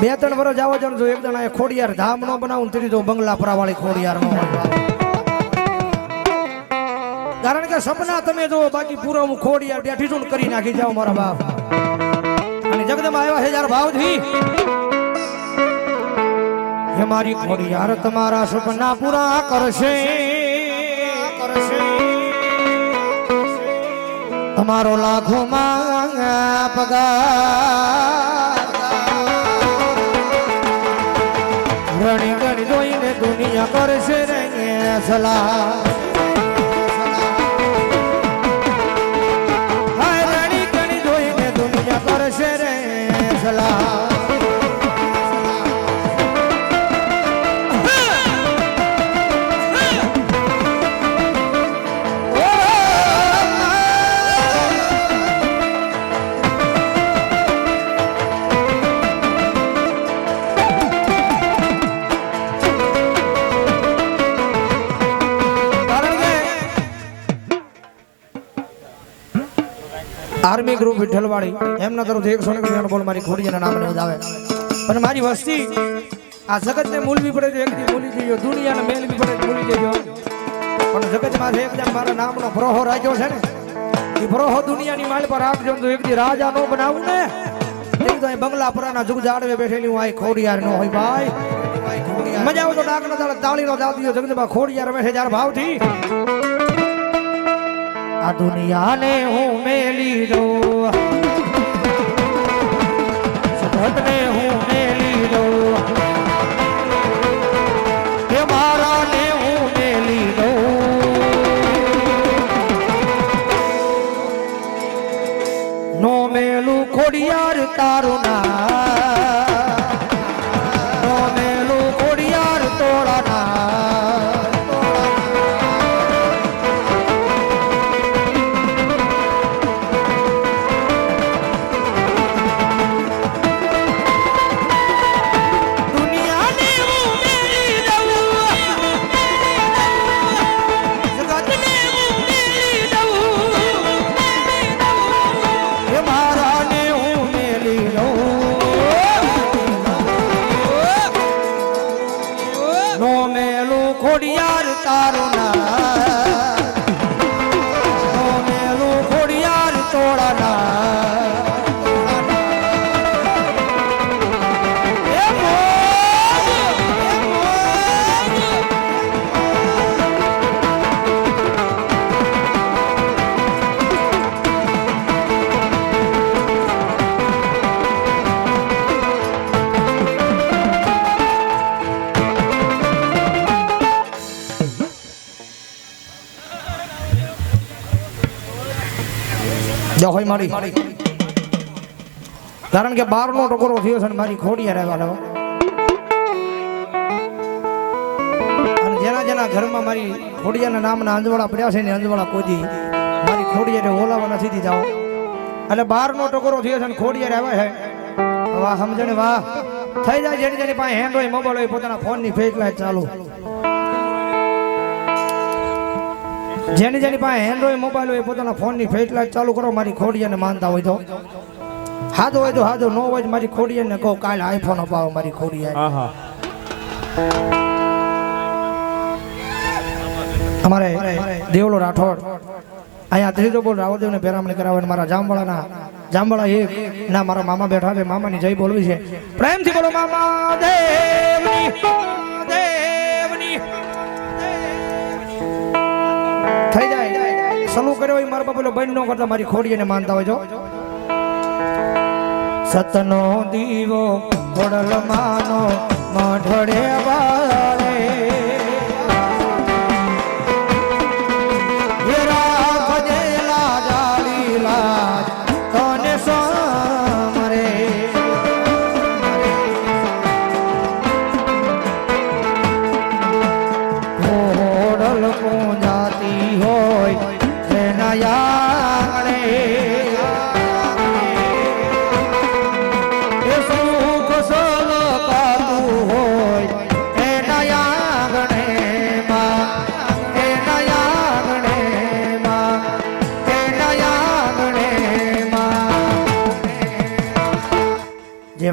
બે, ત્રણ વર્ષ જવા જાવ જો એક જણા ખોડિયાર ધામ નો બનાવું તેની તો બંગલા પરાવાળી ખોડિયાર કારણ કે સપના તમે જો બાકી પૂરો હું ખોડિયાર બેઠી કરી નાખી જાઓ, મારા બાપ. અને જગદંબા આવ્યા છે યાર ભાવથી. હે મારી ખોડિયાર તમારા સપના પૂરા કરશે. તમારો લાખો માં પગાર. રણી ગણી જોઈને દુનિયા કરશે રે સલાહ. આર્મી ગ્રુપ વિઠ્ઠલવાડી એમના તરફથી એકસો ને કલ્યાણ બોલ મારી ખોડીના નામ આવે. અને મારી વસ્તી, આ જગતને મૂલવી પડે તો દી મૂલી જજો દુનિયાને મેલવી પડે તો મૂલી જજો પણ જગતમાં એક જણ મારા નામનો પ્રોહો રાખ્યો છે ને, એ પ્રોહો દુનિયાની માલ પર ને તો એક દી રાજા નો બનાવું ને. તો અહીં બંગલા પરાના જુગ જાડવે બેઠેલી હું આ ખોડિયાર નો હોય ભાઈ. મજા આવે તો ડાકનો તાળીનો દાવ દીધો જગદંબા ખોડિયાર બેઠે જ્યારે ભાવથી. આ દુનિયાને હું મેલી દઉં. જગતને હું મેલી દઉં. મારાને હું મેલી દઉં. નો મેલું ખોડિયાર તારું ના જો હોય મારી. કારણ કે બાર નો ટકોરો થયો છે મારી ખોડિયા રહેવા અને જેના જેના ઘરમાં મારી ખોડિયાના નામના અંજવાળા પડ્યા છે ને અંજવાળા કોદી મારી ખોડિયારે ઓલાવા નથી દીધા એટલે બાર નો ટકોરો થયો છે ખોડિયારે આવે છે વાહ, સમજણ, વાહ. થઈ જાય જેની જેની પાસે હેન્ડ હોય મોબાઈલ હોય, પોતાના ફોનની ફેસ લાઈટ ચાલુ. જેની જેની પાસે હોય મોબાઈલ હોય પોતાના ફોનની ફેટ લાઈટ ચાલુ કરો મારી ખોડિયાને માનતા હોય તો. હાજો હોય તો હાજો નો હોય મારી ખોડિયાને કહો કાલે આઈફોન અપાવો મારી ખોડિયા અમારે દેવલો રાઠોડ અહીંયા ત્રીજો બોલ રાવદેવ ને પેરામણી કરાવે મારા જામવાળાના જામવાળા એક ના મારા મામા બેઠા છે મામાની જય બોલવી છે. પ્રેમથી બોલો મામા દેવની સલુ કર્યો હોય, મારા બાપા બંધ ન કરતા, મારી ખોડીને માનતા હોય, જો. સતનો દીવો ખોડલ માનો મઢડે વાળે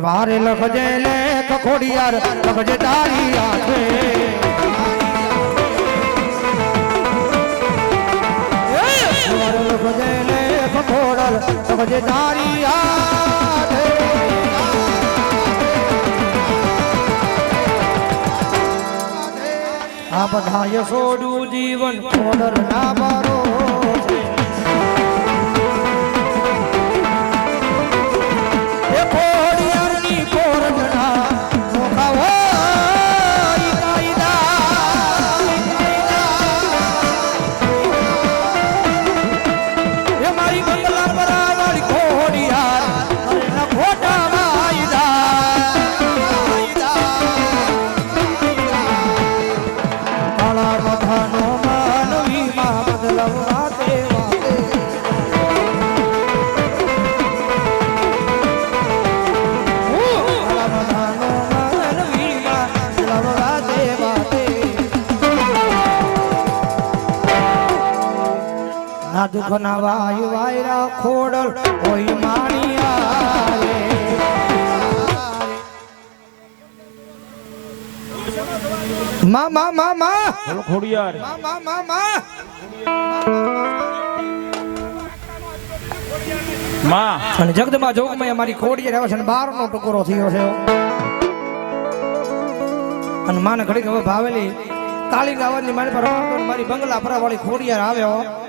વારે લખજે લેખ ખોડિયાર, લખજે તારી આંખે વારે લખજે લેખ ખોડલ, લખજે તારી આંખે આ બધાય છોડું જીવન ખોડર ના બારો ના દુઃખ ના વાયુ વાયરા ખોડલ કોઈ માણી આવે. મા મા મા મા. બોલો ખોડિયાર. મા મા મા મા. માં. અને જગદમાં જોગમાં અમારી ખોડીએ રહ્યો છે અને બાર નો ટુકડો થયો છે. અને માને ઘડીક હવે ભાવેલી તાળી ગાવાની મારી પર મારી બંગલા પર વાળી ખોડિયાર આવ્યો.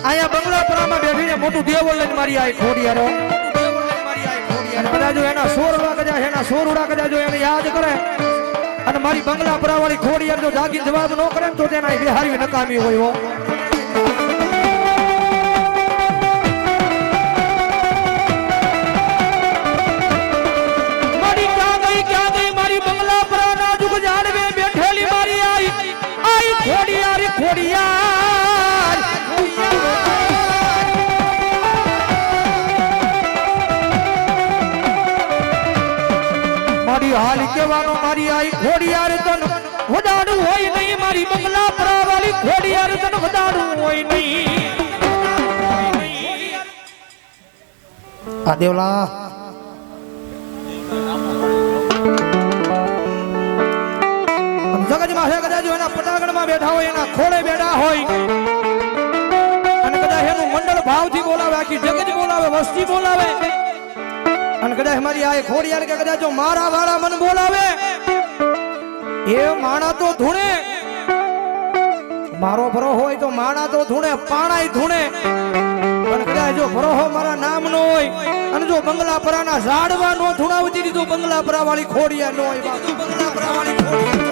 અહીંયા બંગલાપુરામાં બેઠીને મોટું દેવળ લઈને મારી આ ખોડિયારો કદાચ જો એના સોરડા કદાચ એના સોરડા કદાચ જો એને યાદ કરે. અને મારી બંગલા વાળી ખોડિયાર જો જાગી જવાબ ન કરે તો તેના બિહારી નકામી હોય મારી મારી આઈ ખોડિયાર તન વધારું હોય નહીં મારી બંગલા પરાવાળી ખોડિયાર તન વધાડું હોય નહીં. આ દેવલા. જગતમાં હે કદાચ એના પટાગણમાં બેઠા હોય, એના ખોળે બેઠા હોય. અને કદાચ એનું મંડળ ભાવથી બોલાવે, આખી જગત બોલાવે, વસ્તી બોલાવે. અને મારી આ ખોડિયાર કે કદાચ જો મારા વાળા મન બોલાવે, એ માણા તો ધૂણે. મારો ભરો હોય તો માણા તો ધૂણે, પાણાય ધૂણે. કદાચ જો ભરોહો મારા નામ નો હોય, અને જો બંગલા પરાના ઝાડવા નો ધૂણાવતી દીધું બંગલા પરા વાળી ખોડિયા નો હોય. બાપુ બંગલા પરા વાળી ખોડિયાર.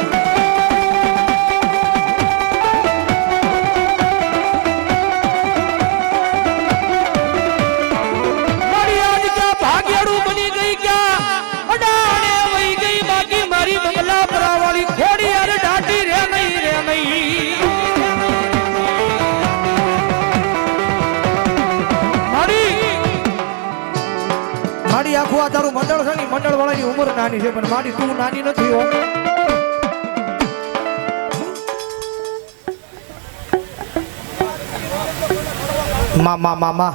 વાળાની ઉંમર નાની છે, પણ મારી તું નાની નથી હો. માં માં માં માં.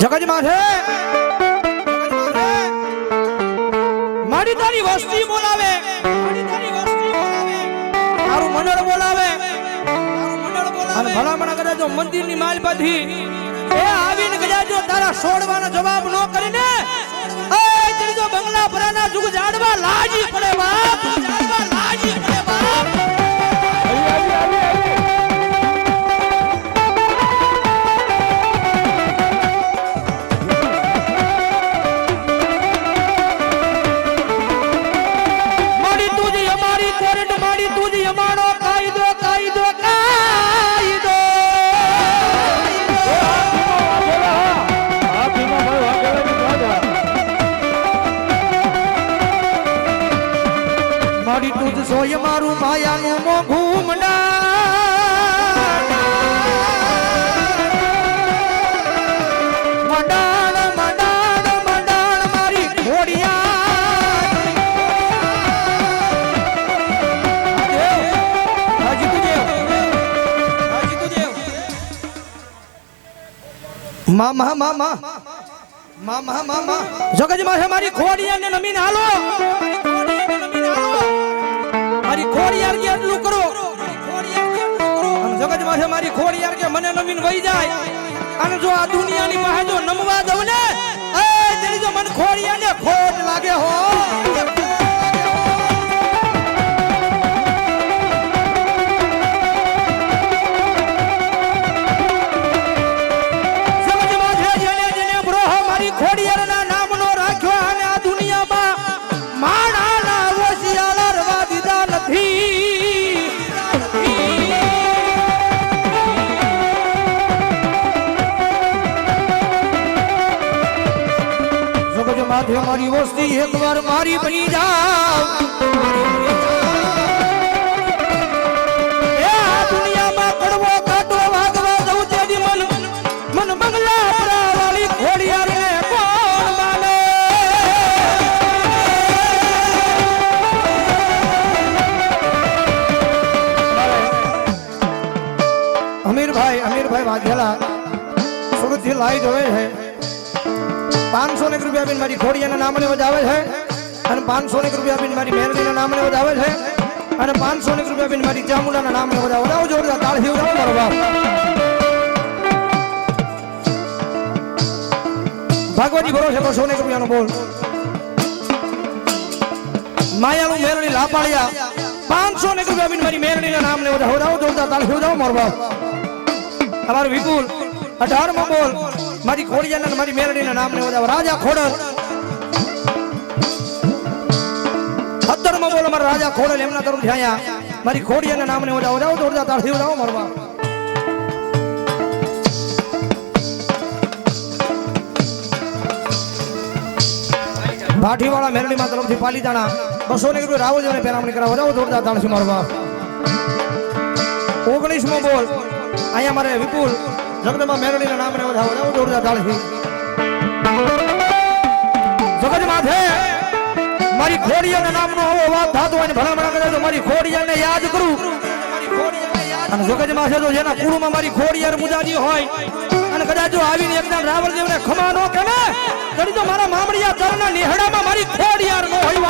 જગજ માથે મારી તારી વસ્તી બોલાવે. તારી તારું મંડળ બોલાવે. તારું અને ભલામણ કરે જો મંદિરની માલપથી એ આવીને કદાચ તારા સોડવાનો જવાબ ન કરીને ત્રીજો બંગલા પરાના જુગ જાડવા લાજી પડે બાપ. જાડવા લાજી મોડી તું જ સોય મારું માયાનું મોઘું મામા મામા મામા મામા જોગજ માસે મારી ખોડિયાને નમીને હાલો. વહી જાય. અને જો આ દુનિયાની માહે જો નમવા દઉં ને, એ જો મન ખોડિયાને ખોટ લાગે હો. દોસ્તી એક વાર મારી બની જાવ. અમીરભાઈ અમીરભાઈ વાઘેલા સુરતથી લાઈટ હોય છે. પાંચસો ને રૂપિયા બિન મારી ખોડિયાના નામને વધાવે છે. અને પાંચસો ને રૂપિયા બિન મારી મેરડીના નામને વધાવે છે. અને પાંચસો ને રૂપિયા બિન મારી ચામુંડાના નામને વધાવે. આવો જોરદાર તાળથી ઉડાવો મારો બાપ. ભરો છે, બસો ને રૂપિયાનો બોલ. માયાનું મેરણી લાપાળિયા. પાંચસો ને રૂપિયા બિન મારી મેરણીના નામને વધાવો. જોરદાર તાળથી ઉડાવો મારો બાપ. અમારું વિપુલ અઢારમાં બોલ. મારી ખોડિયાના મારી મેરડીના નામને વધાવો રાજા ખોડલ. સત્તરમાં બોલ, મારા રાજા ખોડલ, એમના તરફથી અહીંયા મારી ખોડિયાના નામને વધાવો વધાવો દોડતા તાળથી વધાવો મારવા. ભાઠીવાળા મેરડીમાં તરફથી પાલીતાણા બસો ને કીધું રાવલ જોને પેરામણી કરાવો, વધાવો જોરદાર તાળથી મારો બાપ ઓગણીસમો બોલ, અહીંયા મારે વિપુલ જગદંબા નામ નામને વધાવો વધાવો જોરદાર તાળથી જગત માથે મારી ખોડિયાના નામનો આવો વાત થતો હોય ને ભલામણા કરે તો મારી ખોડિયાને યાદ કરું. અને જગત માથે તો જેના કુળમાં મારી ખોડિયાર મુજાજી હોય, અને કદાચ જો આવીને એકદમ રાવણદેવને ખમા નો કેમે ને તડી તો મારા મામડિયા ચરણના નિહડામાં મારી ખોડિયાર નો હોય